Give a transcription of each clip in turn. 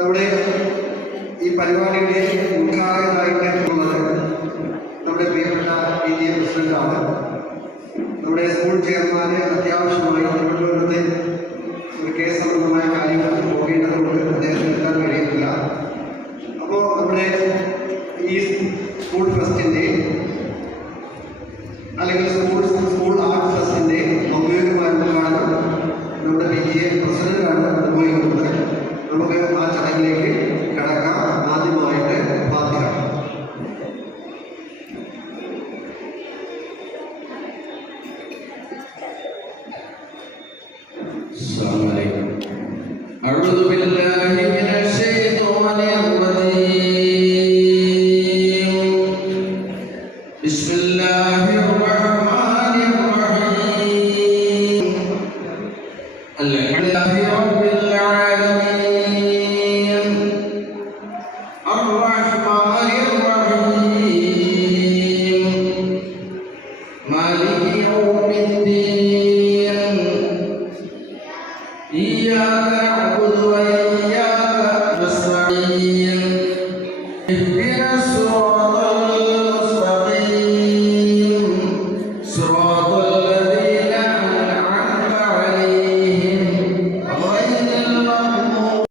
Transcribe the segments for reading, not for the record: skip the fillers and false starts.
നമ്മുടെ ഈ പരിപാടിയുടെ ഉദ്ഘാടകനായിട്ടുള്ളത് നമ്മുടെ പ്രിയപ്പെട്ട PTA പ്രസിഡന്റാണ്. നമ്മുടെ സ്കൂൾ ചെയർമാന് അത്യാവശ്യമായി തിരുവനന്തപുരത്ത് ഒരു കേസ് സംബന്ധമായ കാര്യങ്ങൾ പോകേണ്ടതുകൊണ്ട് അദ്ദേഹത്തിന് എത്താൻ കഴിയുന്നില്ല. അപ്പോൾ നമ്മുടെ ഈ സ്കൂൾ ഫെസ്റ്റിൻ്റെ അല്ലെങ്കിൽ സ്കൂൾ ആർട്ട് ഫെസ്റ്റിൻ്റെ ഔദ്യോഗികമായ ഉദ്ഘാടനം നമ്മുടെ PTA പ്രസിഡന്റാണ് നിർവഹിക്കുന്നത്. നമുക്ക് ആ ചടങ്ങിലേക്ക് കടക്കാം. ആദ്യമായിട്ട് ഫാത്തിഹ. السلام عليكم. أعوذ بالله من الشيطان الرجيم. بسم الله الرحمن الرحيم. الحمد لله رب العالمين الرحمن الرحيم مالك يوم الدين إياك نعبد وإياك نستعين اهدنا الصراط المستقيم صراط الذين أنعمت عليهم غير المغضوب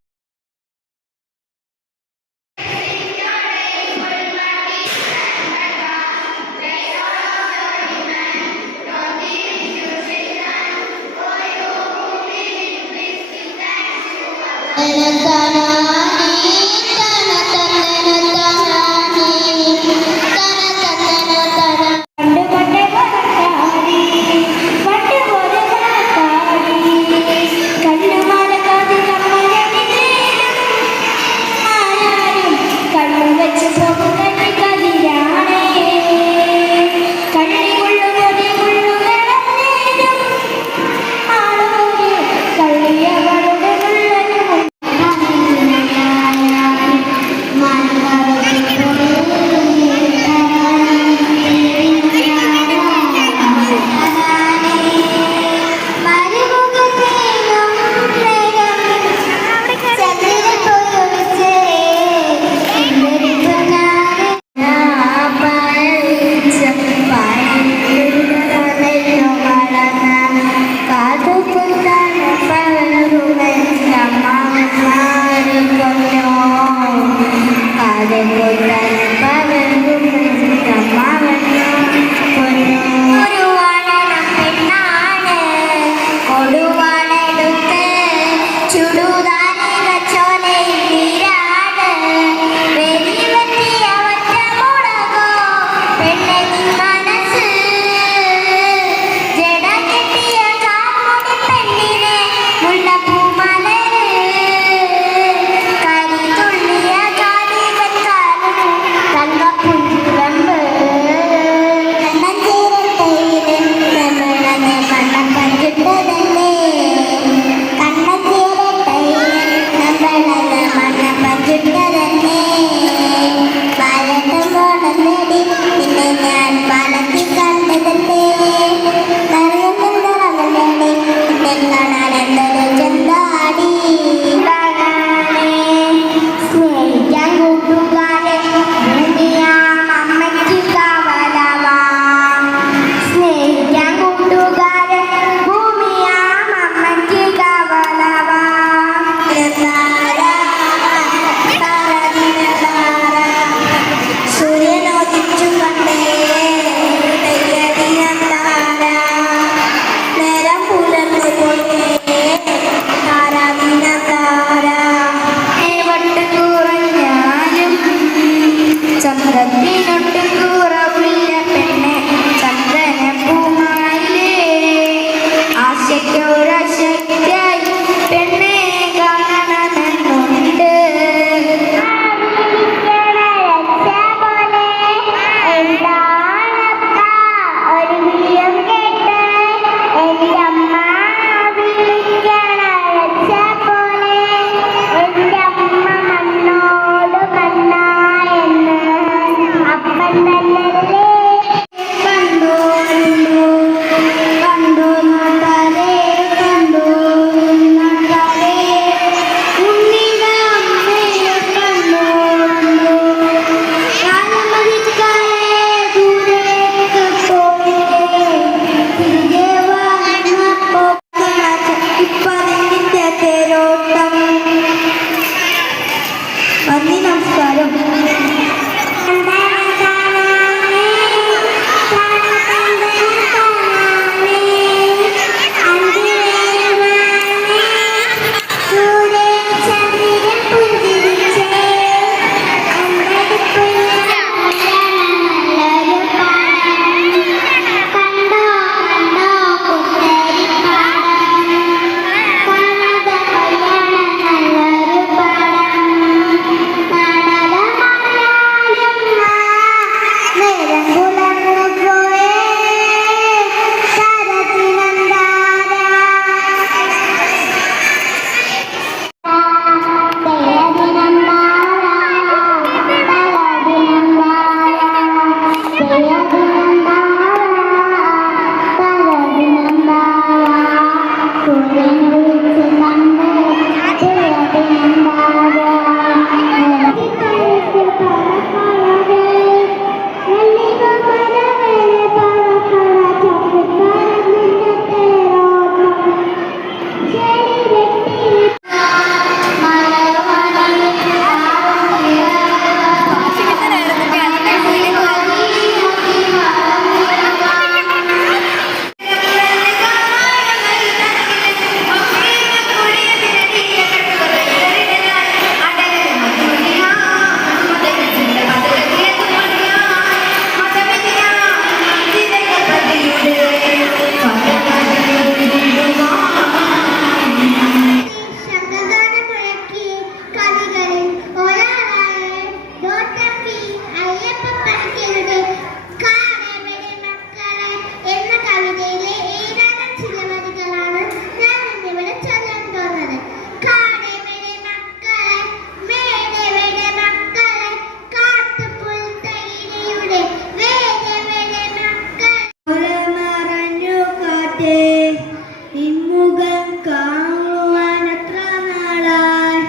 നിൻമുഖം കാണുവാൻ എത്ര നാളായി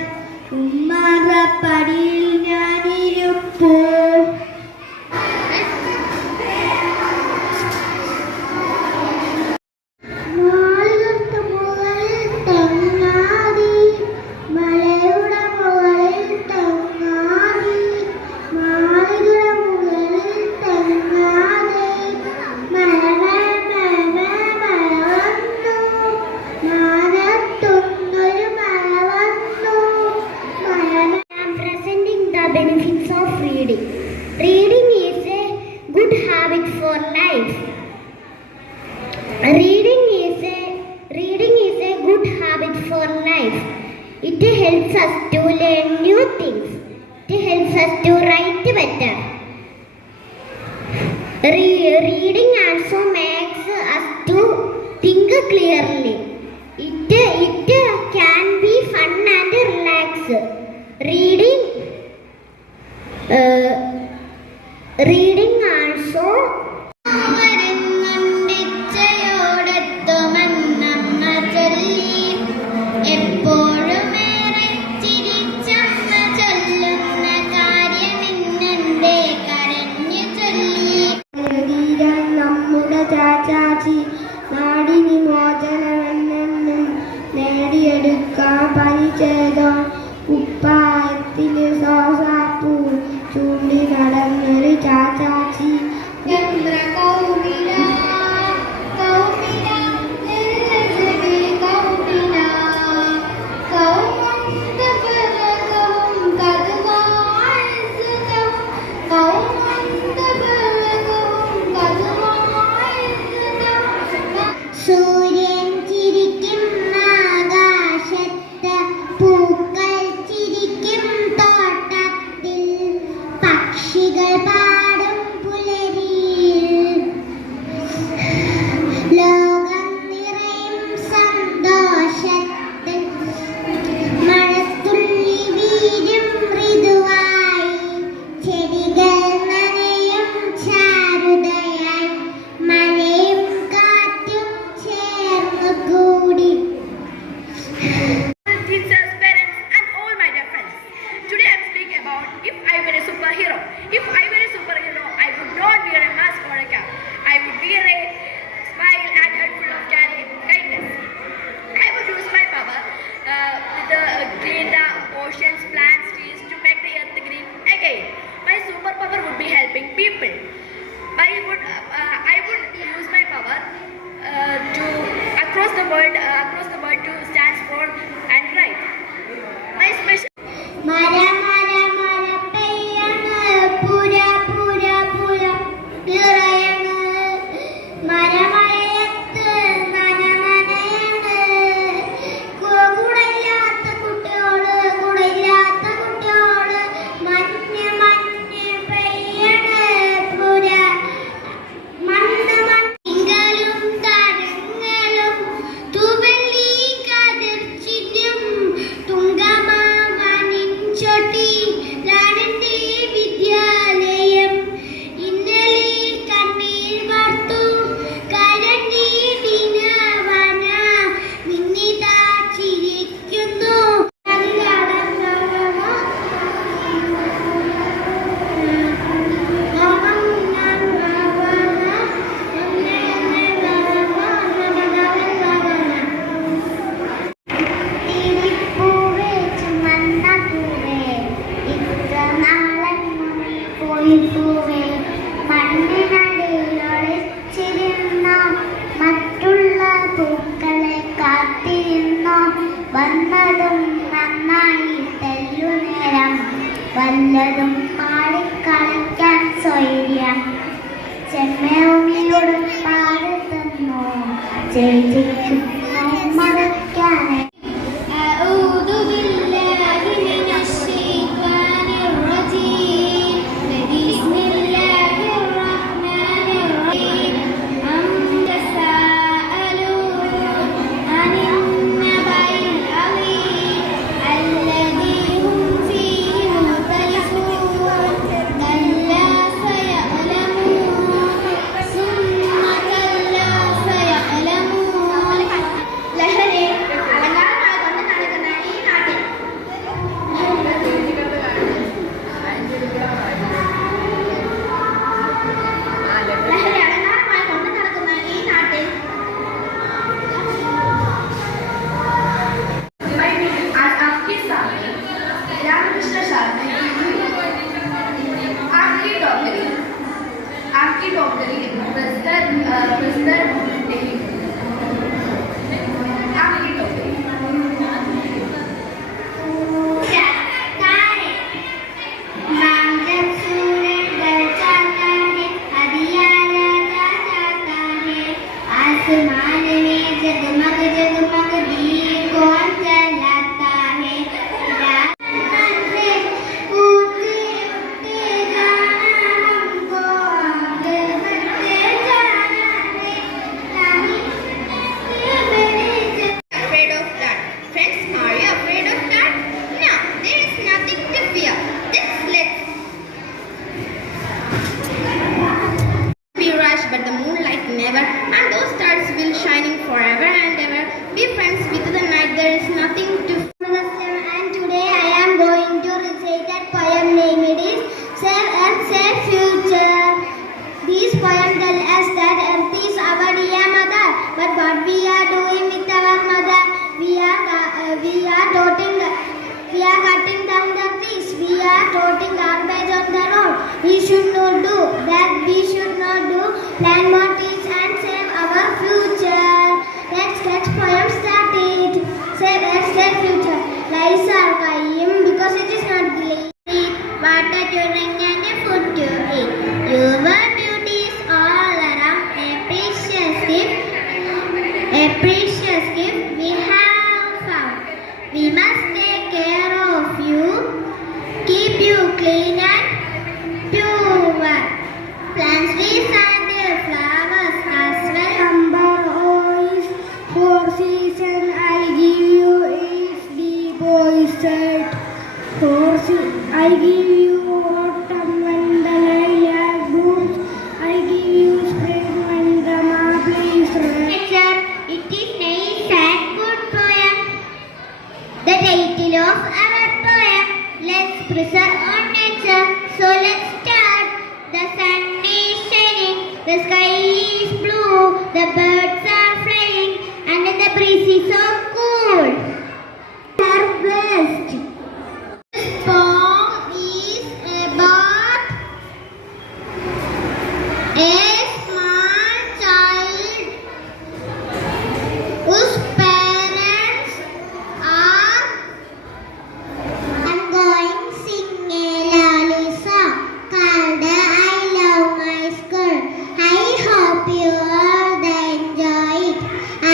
ഉമ്മറപ്പടിയിൽ ഞാനിരുപ്പൂ. മാളികൾക്ക് മുകളിൽ തങ്ങാതി, മലയുടെ മുകളിൽ തങ്ങാതി, മാളികയുടെ മുകളിൽ തങ്ങാതെ മഴ വന്നു, മാനത്തൊന്നൊരു മഴ വന്നു. I am presenting the benefits of reading. Reading is a good habit for life. Reading is a good habit for life. It helps us to learn new things. It helps us to write better. Reading also makes us to think clearly. It can be fun and relax. Reading also വരുന്നുണ്ടിച്ചയോടെത്തുമെന്നമ്മ ചൊല്ലി, എപ്പോഴുമേറെ ചിരിച്ചമ്മ ചൊല്ലുന്ന കാര്യമിന്നെന്തേ കരഞ്ഞു ചൊല്ലി. നമ്മുടെ ചാച്ചാച്ചി നാടിന് മോചനമെന്നെന്നും നേടിയെടുക്കാൻ പരിചയം കുപ്പായത്തിന് സോസാപ്പൂ ചൂണ്ടി നടന്നൊരു ചാച്ചാച്ചി. സൂര്യൻ ചിരിക്കും ആകാശത്ത്, പൂക്കൾ ചിരിക്കും തോട്ടത്തിൽ, പക്ഷികൾ പാടും പുലരിയിൽ, ലോകം നിറയും സന്തോഷത്തിൽ, മഴത്തുള്ളി വീഴും മൃദുവായി, ചെടികൾ നനയും ചാരുതയായി, മഴയും കാറ്റും ചേർന്നു കൂടി. Teachers, parents, and all my dear friends. Today I am speaking about if I were a superhero. If I were a superhero, I would not wear a mask or a cap. I would wear a smile and heart full of kindness. I would use my power to clean the oceans, plants, trees to make the earth green again. My superpower would be helping people. I would use my power to across the world to stand strong and right. My special മര മര മര പെയ്യണ്, പുര പുര പുര നിറയണ്, മരമഴയത്ത് നന നനയണ്, കുടയില്ലാത്ത കുട്ടിയോള് മഞ്ഞ് മഞ്ഞ് പെയ്യണ്, പുര മണ്ണ് മഞ്ഞിലും തരങ്ങളും തുവള്ളി കതിർച്ചിലും തുങ്കമാവനിൻ ചൊട്ടി രാണന്റെ വിദ്യാലയം. ഇന്നലെ കണ്ണീർ വാർത്തു കരഞ്ഞി ദിനവന, നിന്നിതാ ചിരിക്കുന്നു. തിരിപ്പൂവേ ചുമന്ന പൂവേ, ഇത്ര നാളെങ്ങും പോയി പൂവേ, മണ്ണിനടിയിലൊളിച്ചിരുന്നോ, മറ്റുള്ള പൂക്കളെ കാത്തിരുന്നോ, വന്നതും നന്നായിട്ടല്ലു നേരം, വല്ലതും പാടിക്കളിക്കാൻ സ്വൈര്യം, ചെമ്മയോട് പാടി തന്നു ചേച്ചിക്കും മറക്കാനായി. أعوذ بالله من الشيطان الرجيم. بسم الله الرحمن الرحيم. أم تساءلون عن النبأ العظيم الذي هم فيه مختلفون. كلا سيعلمون ثم كلا سيعلمون आसमान में जगमग जगमग दीप कौन जलाता है रात से उठते उठते जाना हमको आगे बढ़ते जाना है नहीं Afraid of that. Friends, are you afraid of that? No, there is nothing to fear. Let's be rushed, but the moonlight never, and those stars will shining forever and ever. Be friends with the night. There is nothing to fear. And today I am going to recite a poem named is Save Earth, Save Future. This poem tells us that Earth is our dear mother, but what we are doing with our mother? We are cutting down the trees. We are toting garbage on the road. We should not do that. We should not do. Plant more trees and save our future. Let's get poem started. Save Earth, save future. Lies are crying because it is not clean. Water to drink and food to eat. Your beauty is all around. A precious gift we have found. We must take care of you, keep you clean and pure. Plants, trees and flowers as well. Number is 4 seasons I give you is the boy said. 4 I give you autumn when the lilac blooms. I give you spring when the marble is red. It is nice and good poem. The title of our poem. Let's preserve our nature. So let's start. The sun is shining, the sky is blue, the birds are flying, and the breeze is so cool. We are blessed. This poem is about a small child whose parents are. I'm going to sing a lovely song called I Love My School. I hope you all enjoy it. I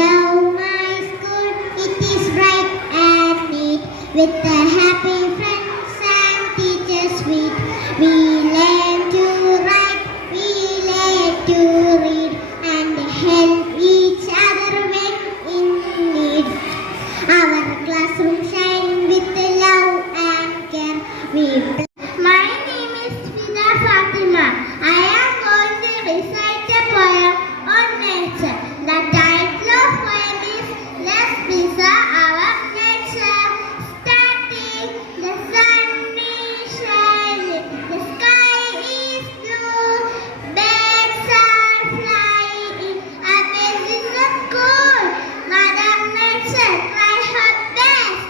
love my school. It is bright and neat with the happy friends and teachers sweet. We learn to write, we learn to read, and help each other when in need. Our classroom shine with love and care. My name is Fida Fatima. I am going to recite a poem on nature. The title of poem is Let's Preserve Our Nature. Starting, the sun is shining, the sky is blue, birds are flying, our place is so cool. Mother Nature try her best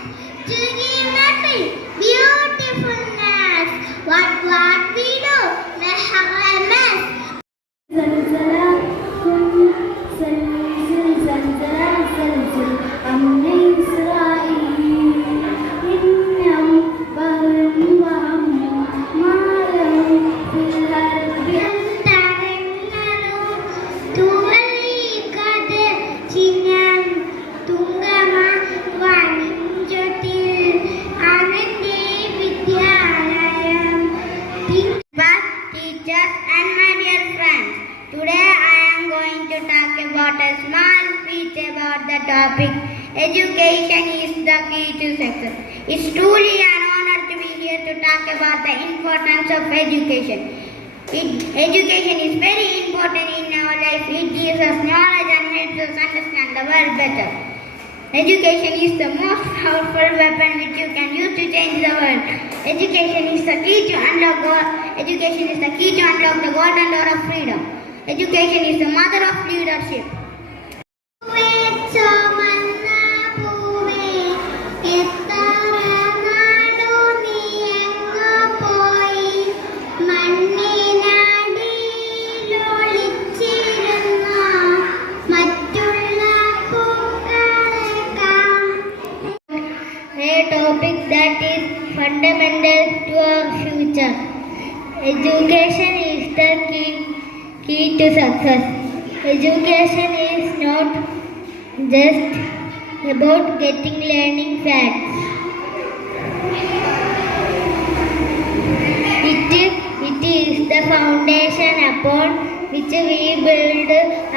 to give nothing beautifulness. What we do may have a mess. Teachers and my dear friends, today I am going to talk about a small speech about the topic education is the key to success. It's truly an honor to be here to talk about the importance of education. Education is very important in our life. It gives us knowledge and helps us understand the world better. Education is the most powerful weapon which you can use to change the world. Education is the key to unlock the golden door of freedom. Education is the mother of leadership. topic that is fundamental to our future. Education is the key to success. Education is not just about getting learning facts. It is the foundation upon which we build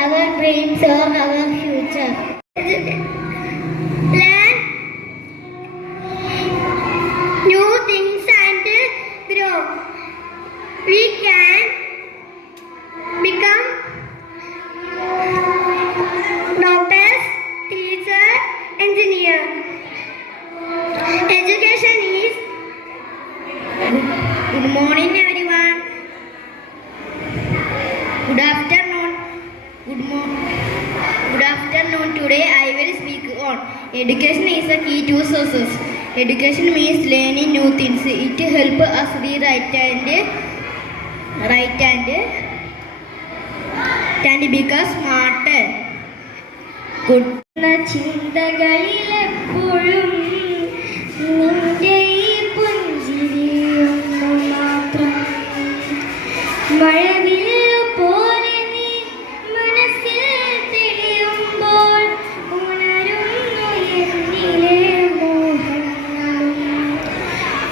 our dreams or our future. Learn new things and grow. We can become doctors, teachers, engineers. Education is. Good morning, everyone. Good afternoon. Good afternoon. Today I will speak on education is a key to success. Education means learning new things. It helps us rewrite and become smarter. Good. ചിന്തകളിലെപ്പോഴും നിന്റെ ഈ പുഞ്ചിരിയൊന്നു മാത്രം മഴവില്ലു പോലെ നീ മനസ്സിൽ തെളിയുമ്പോൾ ഉണരുന്നു എന്നിലെ മോഹങ്ങളും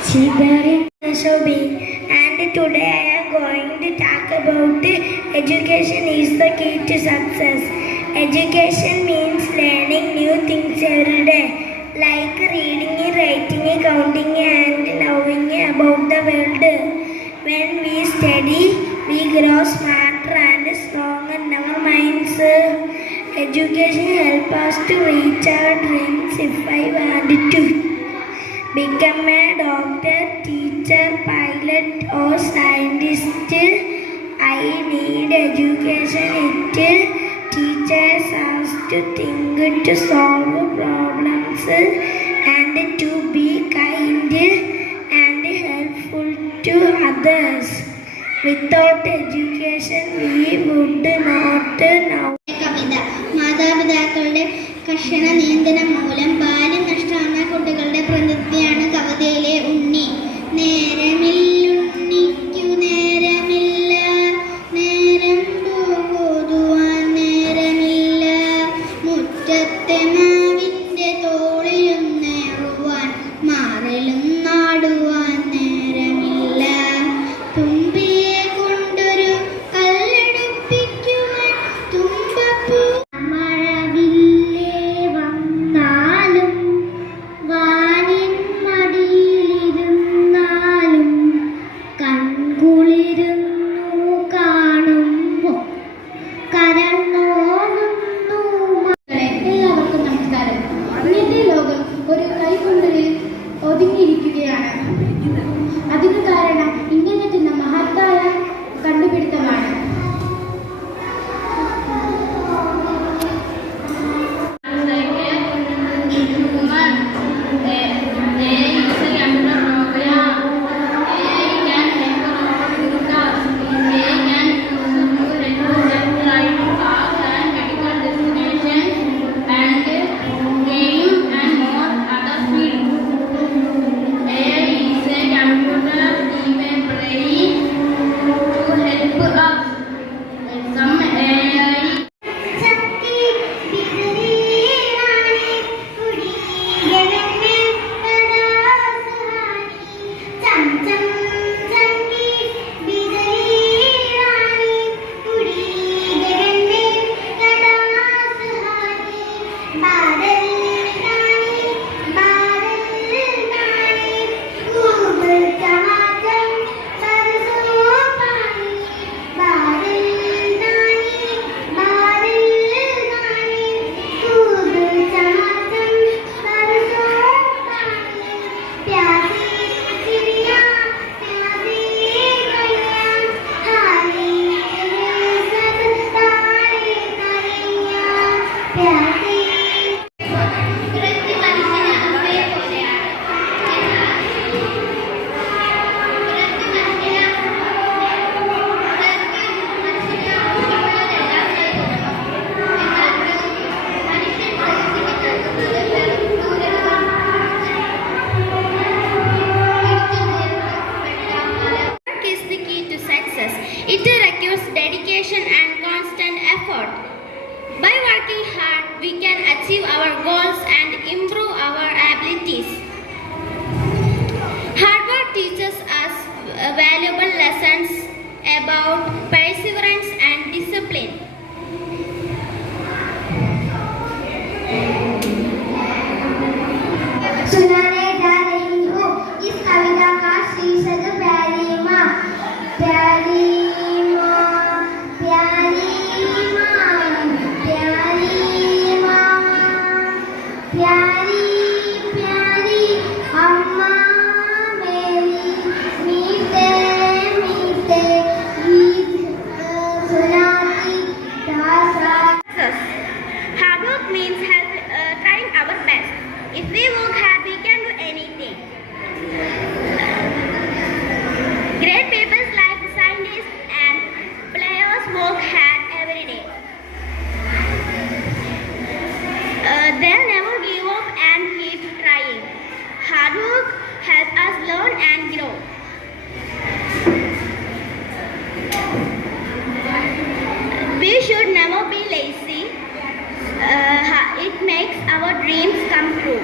ചിതറിയ Shobhi. And today I am going to talk about education is the key to success. Education means learning new things every day, like reading, writing, counting and knowing about the world. When we study, we grow smarter and stronger in our minds. Education helps us to reach our dreams. If I wanted to become a doctor, teacher, pilot or scientist, I need education. It teaches us to think, to solve problems and to be kind and helpful to others. Without education, we would not know. കവിത. മാതാപിതാക്കളുടെ കർശന നിയന്ത്രണം മൂലം ബാല്യം നഷ്ടമാകുന്ന കുട്ടികളുടെ പ്രതിനിധിയാണ് കവിതയിലെ ഉണ്ണി. നേരമില്ലുണ്ണിക്കു നേരമില്ല, നേരം പോകുവാൻ നേരമില്ല, മുറ്റത്തെ മാവിൻ്റെ തോളിലൊന്നേറുവാൻ മാറിലും നാടുവാൻ നേരമില്ല, തുമ്പിയെ കൊണ്ടൊരു കല്ലെടുപ്പിക്കുവാൻ തുമ്പപ്പൂ. മഴവില്ലേ വന്നാലും വാനിൻ മടിയിലിരുന്നാലും കൺകുളിരുന്നു കാണുമ്പോൾ കരഞ്ഞോടുന്നു. എല്ലാവർക്കും നമസ്കാരം. ഇന്നത്തെ ലോകം ഒരു കൈകൊണ്ടതിൽ ഒതുങ്ങിയിരിക്കുകയാണ്. അതിന് കാരണം ഇന്റർനെറ്റ് എന്ന മഹത്തായ കണ്ടുപിടുത്തമാണ്. It requires dedication and constant effort. By working we can achieve our goals and improve our abilities. Hard work teaches us valuable lessons about perseverance and discipline. सुनाने जा रही हूँ इस कविता का शीर्षक प्यारी माँ। प्यारी माँ, प्यारी माँ, प्यारी माँ, प्यारी प्यारी अम्मा मेरी, मीठे मीठे गीत सुनाती दासा। Hard work means trying our best. If we work hard, we can do anything. Great people like scientists and players work hard every day. They'll never give up and keep trying. Hard work helps us learn and grow. We should never be lazy. It makes our dreams come true.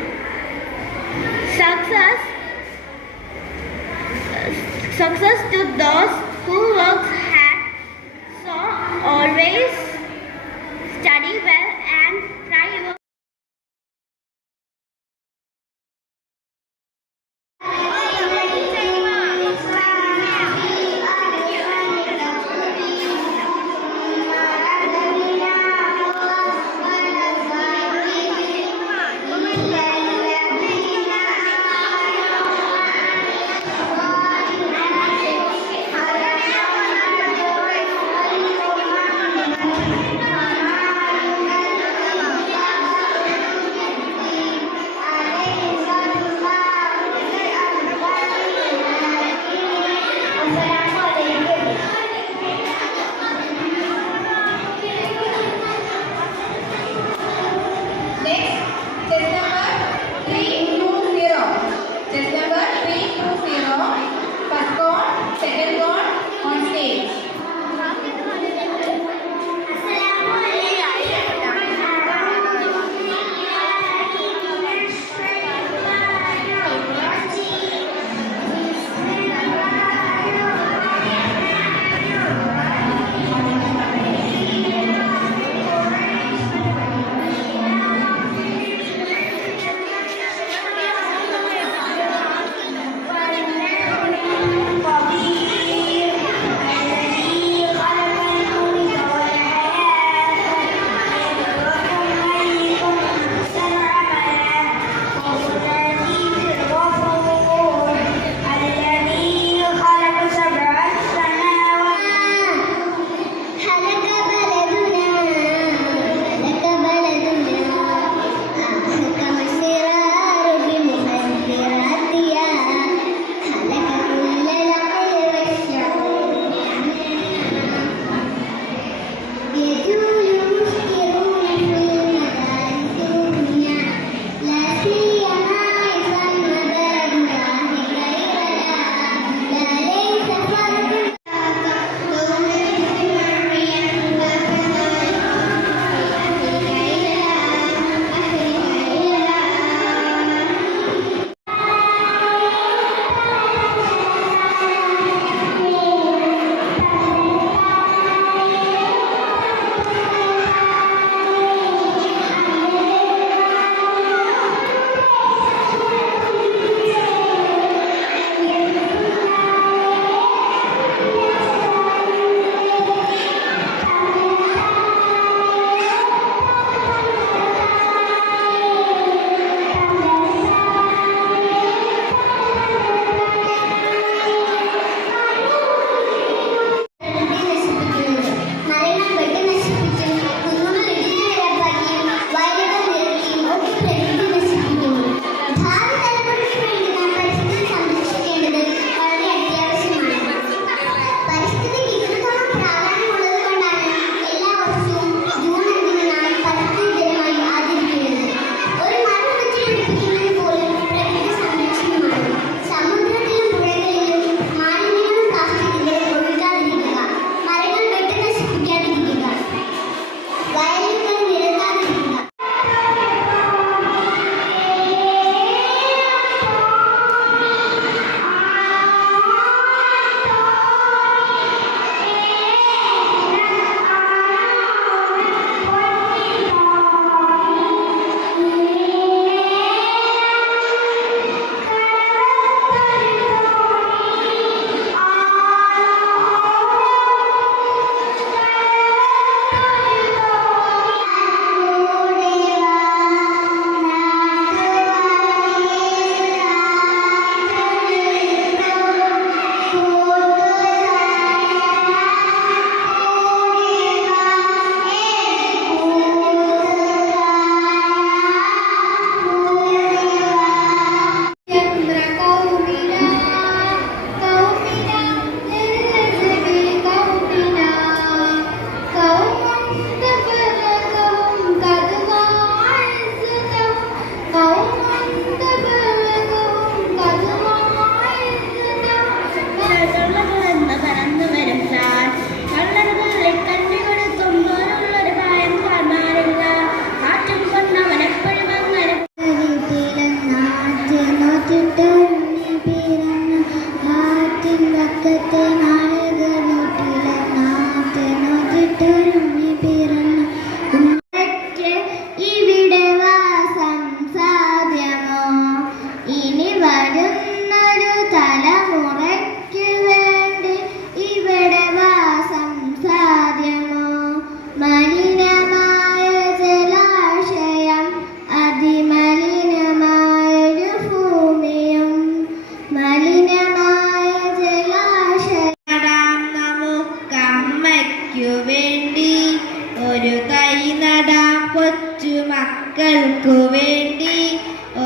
തൈ നടാം കൊച്ചുമക്കൾക്കു വേണ്ടി,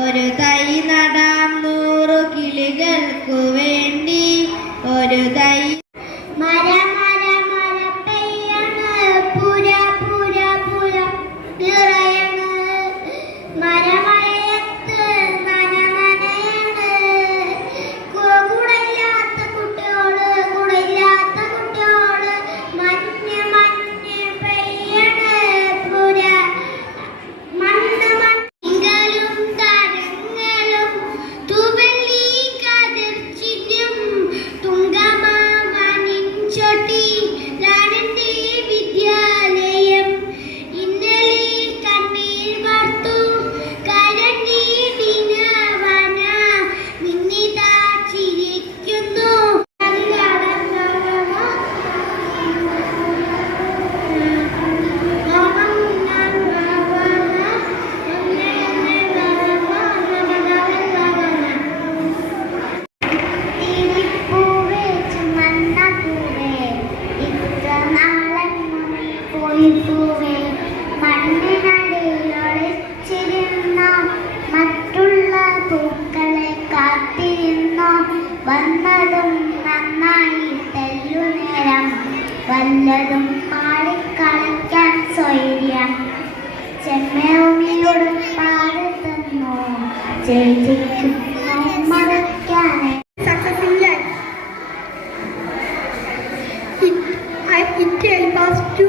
ഒരു തൈ നടാം 100 കിളികൾക്കു വേണ്ടി, ഒരു തൈ. മര മര മര പെയ്യണ്, പുര പുര പുര നിറയണ്, മരമയത്ത് നന നനയണ്, കുടയില്ലാത്ത കുട്ടിയോള് കുടയില്ലാത്ത കുട്ടിയോള്, മഞ്ഞ് മഞ്ഞ് പെയ്യണ് പുര മണ്ണ് മഞ്ഞും തരങ്ങളും തുവല്ലി കതിർച്ചിനും തുങ്കമാവനിൻ ചൊട്ടി ലാടന്റെ വിദ്യാലയം. ഇന്നലെ കണ്ണീർ വാർത്തു കരണ്ടി ദിനവന നിന്നിതാ ചിരിക്കുന്നു. തിരിപ്പൂവേ ചുമന്ന പൂവേ, ഇത്ര നാളെങ്ങും പോയി പൂവേ, മണ്ണിനടിയിൽ ഒളിച്ചിരുന്നോ, മറ്റുള്ള പൂക്കളെ കാത്തിരുന്നോ, വന്നതും നന്നായിട്ടല്ലു നേരം, വല്ലതും പാടിക്കളിക്കാൻ സ്വൈര്യം, ചെമ്മേറുമിയോട് പാടി തന്നു ചേച്ചിക്കും മറക്കാനേ. Success in life. It helps us to